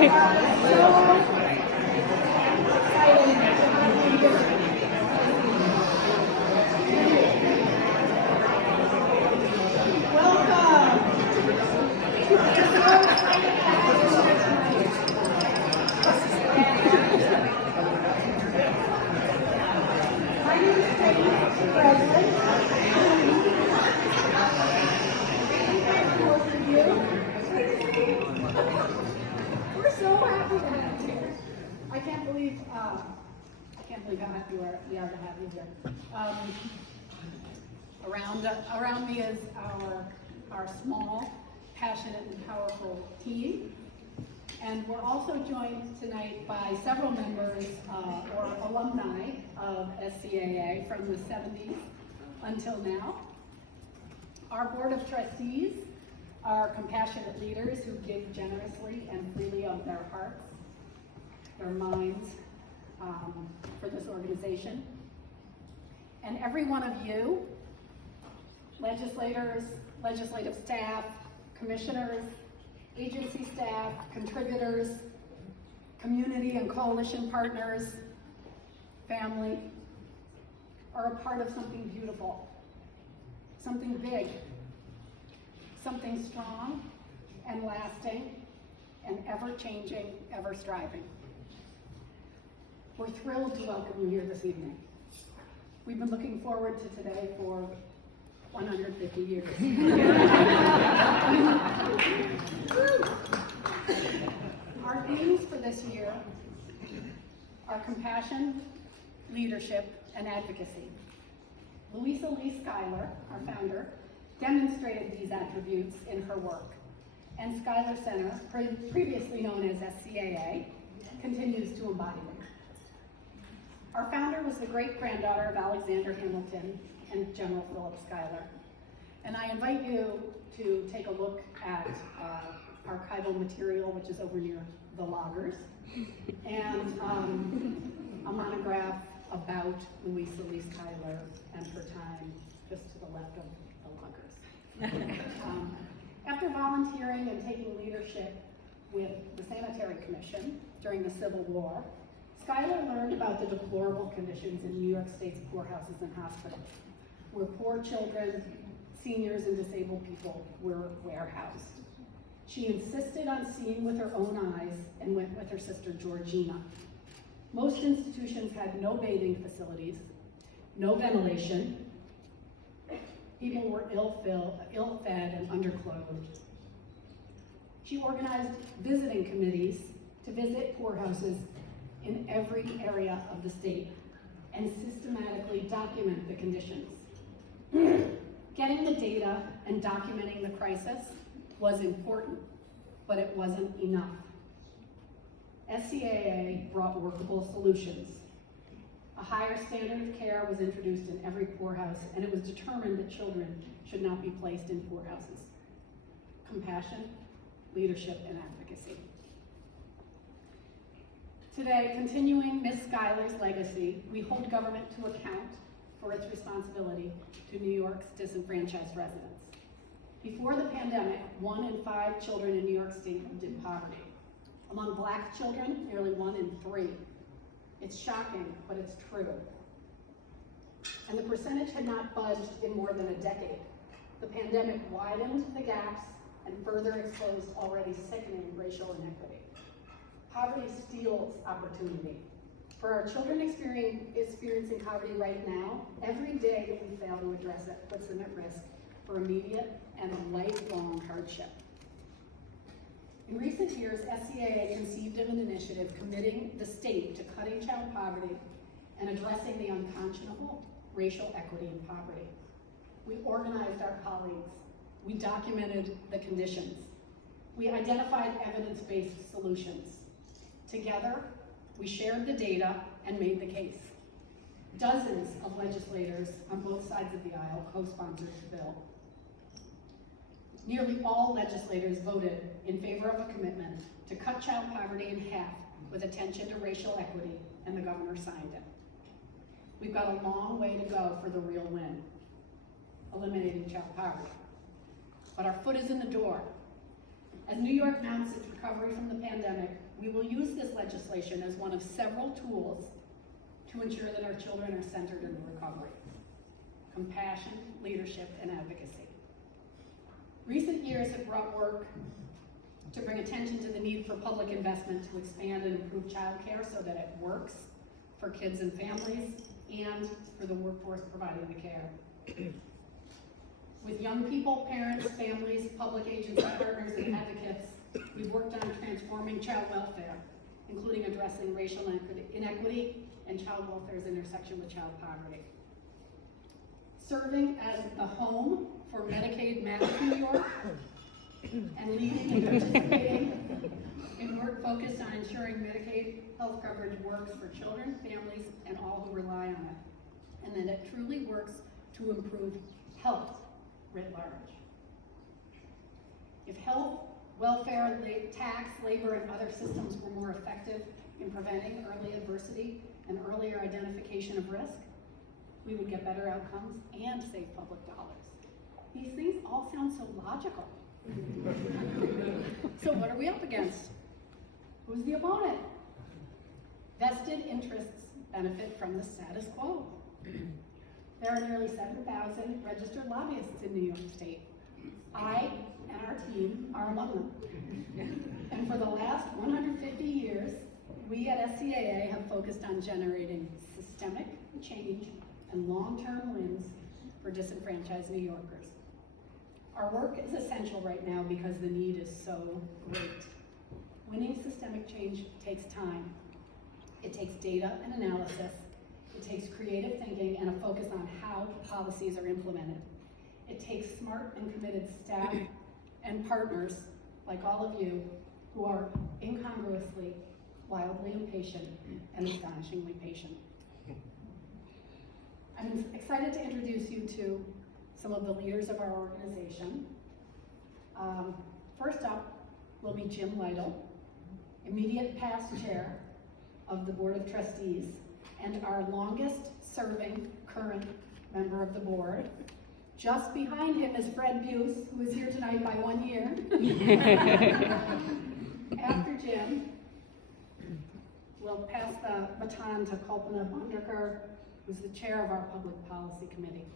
We're so happy to have you here. I can't believe how happy we are to have you here. Around me is our small, passionate, and powerful team. And we're also joined tonight by several members or alumni of SCAA from the 70s until now. Our board of trustees are compassionate leaders who give generously and freely of their hearts, their minds, for this organization. And every one of you, legislators, legislative staff, commissioners, agency staff, contributors, community and coalition partners, family, are a part of something beautiful, something big, something strong and lasting and ever-changing, ever-striving. We're thrilled to welcome you here this evening. We've been looking forward to today for 150 years. Our themes for this year are compassion, leadership, and advocacy. Louisa Lee Schuyler, our founder, demonstrated these attributes in her work, and Schuyler Center, previously known as SCAA, continues to embody them. Our founder was the great-granddaughter of Alexander Hamilton and General Philip Schuyler. And I invite you to take a look at archival material, which is over near the loggers, and a monograph about Louisa Lee Schuyler and her time just to the left of the loggers. After volunteering and taking leadership with the Sanitary Commission during the Civil War, Schuyler learned about the deplorable conditions in New York State's poorhouses and hospitals, where poor children, seniors, and disabled people were warehoused. She insisted on seeing with her own eyes and went with her sister Georgina. Most institutions had no bathing facilities, no ventilation. People were ill-fed and underclothed. She organized visiting committees to visit poorhouses in every area of the state and systematically document the conditions. Getting the data and documenting the crisis was important, but it wasn't enough. SCAA brought workable solutions. A higher standard of care was introduced in every poorhouse, and it was determined that children should not be placed in poorhouses. Compassion, leadership, and advocacy. Today, continuing Ms. Schuyler's legacy, we hold government to account for its responsibility to New York's disenfranchised residents. Before the pandemic, 1 in 5 children in New York State lived in poverty. Among Black children, nearly 1 in 3. It's shocking, but it's true. And the percentage had not budged in more than a decade. The pandemic widened the gaps and further exposed already sickening racial inequity. Poverty steals opportunity. For our children experiencing poverty right now, every day that we fail to address it puts them at risk for immediate and lifelong hardship. In recent years, SCAA conceived of an initiative committing the state to cutting child poverty and addressing the unconscionable racial equity in poverty. We organized our colleagues. We documented the conditions. We identified evidence-based solutions. Together, we shared the data and made the case. Dozens of legislators on both sides of the aisle co-sponsored the bill. Nearly all legislators voted in favor of a commitment to cut child poverty in half with attention to racial equity, and the governor signed it. We've got a long way to go for the real win, eliminating child poverty. But our foot is in the door. As New York mounts its recovery from the pandemic, We will use this legislation as one of several tools to ensure that our children are centered in the recovery. Compassion, leadership, and advocacy. Recent years have brought work to bring attention to the need for public investment to expand and improve childcare so that it works for kids and families and for the workforce providing the care. With young people, parents, families, public agency partners, and advocates, we've worked on transforming child welfare, including addressing racial inequity and child welfare's intersection with child poverty. Serving as the home for Medicaid Matters New York, and leading and participating in work focused on ensuring Medicaid health coverage works for children, families, and all who rely on it, and that it truly works to improve health writ large. If health, welfare, tax, labor, and other systems were more effective in preventing early adversity and earlier identification of risk, we would get better outcomes and save public dollars. These things all sound so logical. So what are we up against? Who's the opponent? Vested interests benefit from the status quo. There are nearly 7,000 registered lobbyists in New York State. I and our team are among them. And for the last 150 years, we at SCAA have focused on generating systemic change and long-term wins for disenfranchised New Yorkers. Our work is essential right now because the need is so great. Winning systemic change takes time. It takes data and analysis. It takes creative thinking and a focus on how policies are implemented. It takes smart and committed staff and partners, like all of you, who are incongruously, wildly impatient and astonishingly patient. I'm excited to introduce you to some of the leaders of our organization. First up will be Jim Lytle, immediate past chair of the Board of Trustees and our longest serving current member of the board. Just behind him is Fred Buse, who is here tonight by 1 year. After Jim, we'll pass the baton to Kalpana Bhandarkar, who's the chair of our Public Policy Committee.